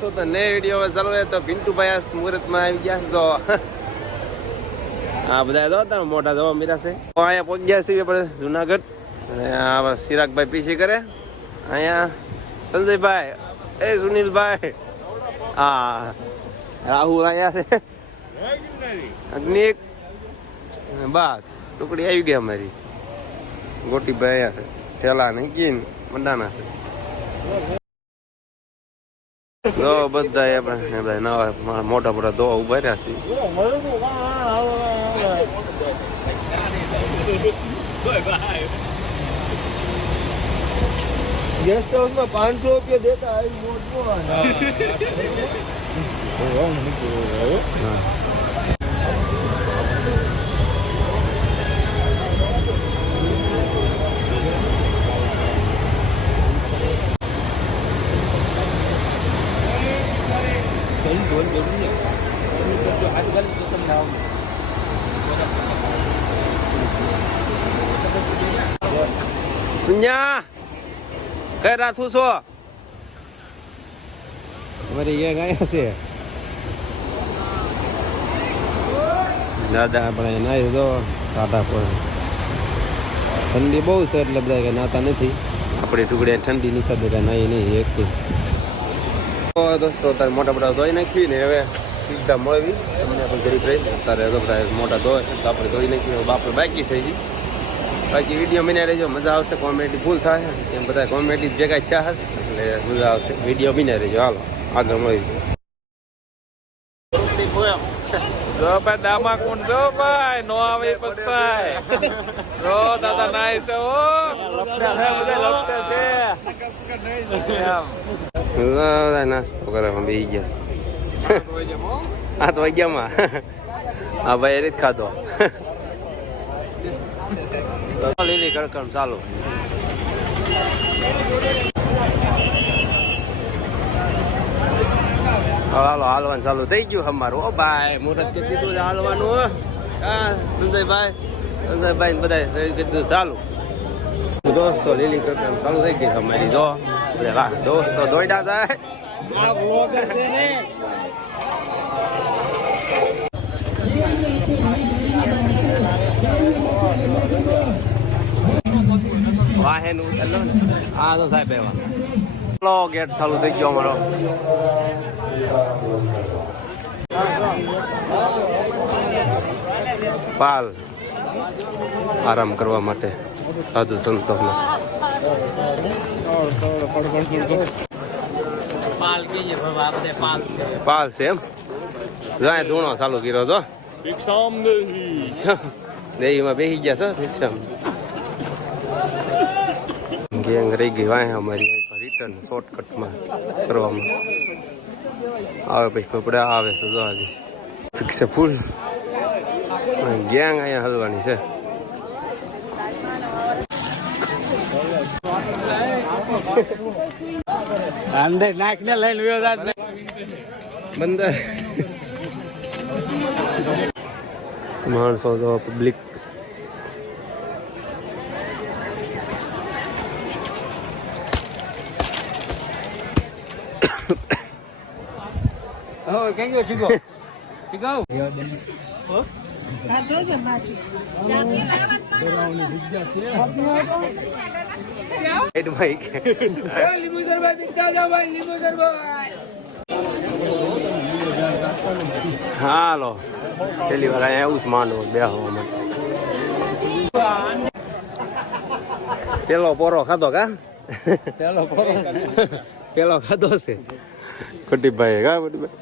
તો તો ને વીડિયો હવે ચાલુ રહે તો પિન્ટુભાઈ આ મુહૂર્તમાં આવી ગયા છે આ બધા જો તમે મોટા જો મીરા છે. અહીંયા પહોંચી ગયા છીએ આપણે જુનાગઢ. અને આ સિરાગભાઈ પીસી કરે. અહીંયા સંજયભાઈ એ સુનિલભાઈ. હા રાહુલ અહીંયા છે. અગ્નિક. બસ ટુકડી આવી ગઈ અમારી. ગોટીભાઈ અહીંયા છે. પેલા નહીં ગીન મંડાના છે. દો બધા એ બધા નવા મોટા મોટા દો ઊભા રહ્યા છે. ગેસ્ટ હાઉસમાં પાંચસો રૂપિયા દેતા આવી મોટું સુન્યા કઈ રાથું છો? અમારી ગેંગ અહીંયા છે. દાદા આપણે નાહી દો ટાટા પર ઠંડી બહુ છે એટલે બધા કે નાતા નથી. આપણી ટુકડી ઠંડી ની સાથે નાહી નહીં એક તો દોસ્તો તારે મોટા મોટા ધોઈ નાખી ને હવે સીધા મળવી તમને પણ ગરીબ રહી અત્યારે બધા મોટા ધોય આપણે ધોઈ નાખી બાપરે બાકી થઈ ગઈ બાકી વીડિયો મને રહેજો મજા આવશે કોમેડી ફૂલ થાય એમ બધા કોમેડી ભેગા ઈચ્છા હશે એટલે મજા આવશે. વીડિયો બને રહેજો હાલો આગળ મળી જો ભાઈ દામા કોણ જો ભાઈ નો આવે પસ્તાય. જો દાદા નાય છે ઓ બધા નાસ્તો કરે બેસી ગયા. આઠ વાગ્યામાં. આ ભાઈ એ રીત ખાધો. લીલી કડકમ ચાલુ હાલો હાલવાનું ચાલુ થઈ ગયું અમારું ઓ ભાઈ મુહૂર્ત કે કીધું હાલવાનું હા સંજયભાઈ સંજયભાઈ બધા કીધું ચાલુ દોસ્તો લીલી કડકમ ચાલુ થઈ ગઈ અમારી જો દોસ્તો દોડ્યા થાય વાહેનું ઉતરલો ને. આ તો સાહેબ એવા ગેટ ચાલુ થઈ ગયો અમારો? પાલ આરામ કરવા માટે સાધુ સંતોનો. પાલ છે. એમ? જાય ધૂણો ચાલુ કર્યો તો. દેવીમાં બેસી ગયા છો રિક્ષા ગેંગ રહી ગઈ વાય અમારી રિટર્ન શોર્ટકટમાં કરવામાં આવે પછી કપડા આવે છે જો આજે રિક્ષા ફૂલ ગેંગ અહીંયા હલવાની છે અંદર નાખ ને લઈને વ્યો જાત ને બંદર માણસો તો પબ્લિક દરબાર દીકતા જાવ ભાઈ લીંબુ દરબાર. હાલો. પેલી વાર અહીંયા એવું જ માંડવો બેહવા માટે. પેલો પોરો ખાધો કા? પેલો પોરો. પેલો ખાધો છે? કુટીભાઈ કા કુટીભાઈ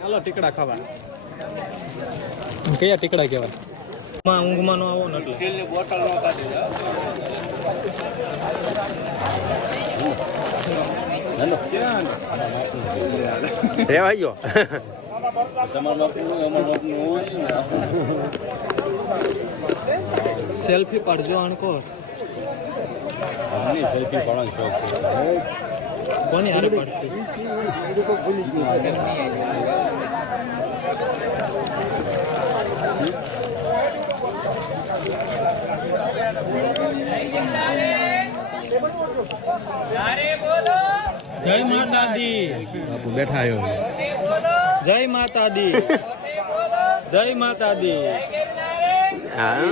ચાલો ટીકડા ખાવા કયા ટીકડા કહેવાય? માં ઊંઘમાં નો આવો ને એટલે. બોટલ નો કાઢી રેવા ગયો સેલ્ફી પાડજો અણકો કોની હારે પાડતી બોલો જય માતા દી બાપુ બેઠા આવ્યો જય માતા દી જય માતા દી હા?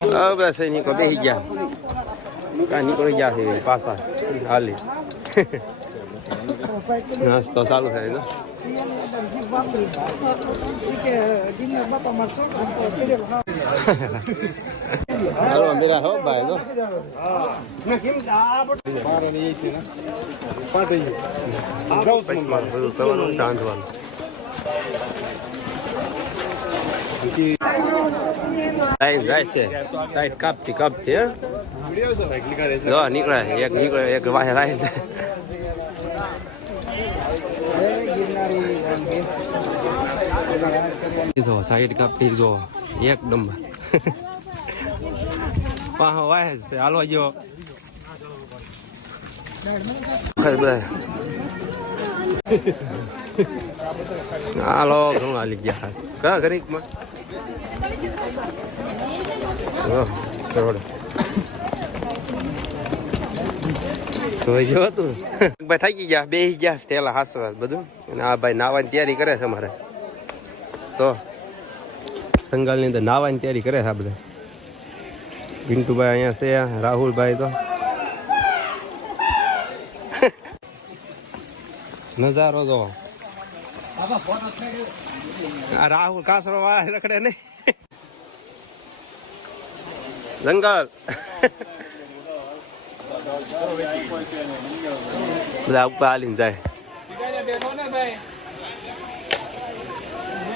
હવે બધા સૈનિકો બેસી ગયા. કાંઈ નીકળી ગયા છે પાછા. હાલી. નાસ્તો ચાલુ થાય તો હાલો મેરા હો ભાઈ પછી મારે બધું કરવાનું રાંધવાનું લાઈન જાય છે સાઈડ કાપતી કાપતી હે જો નીકળે એક નીકળે એક વાહે લાઈન જો, સાઈડ કાપતી જો, એક નંબર. પાહો વાહે, છે, હાલો જો. હાલો, ઘણું હાલી ગયા કા ઘડીકમાં? જો, કરોડ. જોઈ જો તું. ભાઈ, થાકી ગયા બે ગયા, સ્ટેલા હાસવા, બધું. અને આ ભાઈ નાવાની તૈયારી કરે છે અમારે. તો સંગાલની અંદર નાવાની તૈયારી કરે છે આ પિન્ટુભાઈ અહીંયા છે, રાહુલભાઈ તો. નજારો તો રાહુલ કાસરો વાળા રખડે નહીં. જંગલ. બધા ઉપર હાલીને જાય.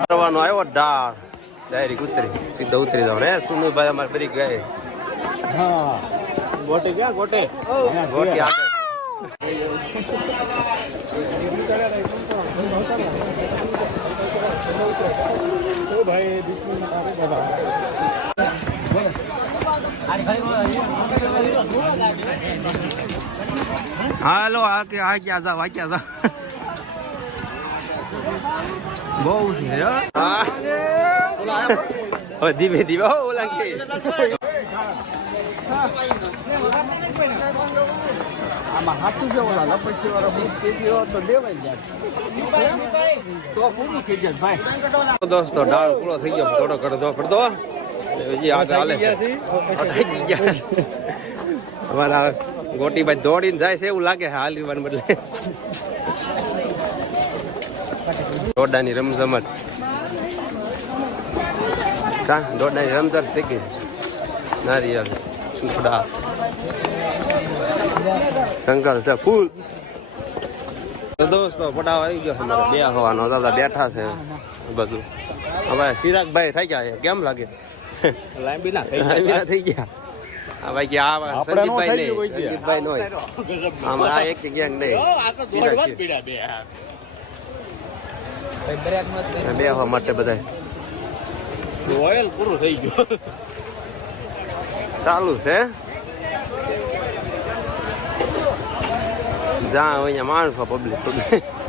કરવાનો આવ્યો ડાળ ડાયરી ઉતરી સીધા ઉતરી જાવ ને. સુનુભાઈ અમારે બધી ગયા ગોટે ક્યાં? ગોટે? ગોટી આગળ હાલો આ કે આ ક્યાં જાવ આ ક્યાં જાવ બહુ છે હો. હા હવે ધીમે ધીમે હો ઓલા કે આમાં હાથું જો ઓલા લપટી વાળો વીસ કેજી તો દેવાય જાય. તો પૂરું થઈ જાય ભાઈ. દોસ્તો ડાળ પૂરો થઈ ગયો. થોડો કરતો કરતો આગળ હાલે. છે? અમારા ગોટીભાઈ દોડીને જાય છે એવું લાગે છે હાલીવાને બદલે. દોડાની રમઝમત. કા? દોડાની રમઝટ થઈ ગઈ. નારિયેળ સુખડા. શંકર છે. ફૂલ. તો દોસ્તો પડાવ આવી ગયો છે મારે. બે હવાનો દાદા બેઠા છે. બધું. હવે સિરાગભાઈ થઈ ગયા છે. કેમ લાગે? લાંબી ના થઈ ગયા. આ ભાઈ કે આ સંદીપભાઈ નહીં. સંદીપભાઈ નો અમારા આ એક ગેંગ નહીં. બે. હોવા માટે બધા ઓઇલ પૂરું થઈ ગયું. ચાલુ છે. જ્યાં હોય અહીંયા માણસો પબ્લિક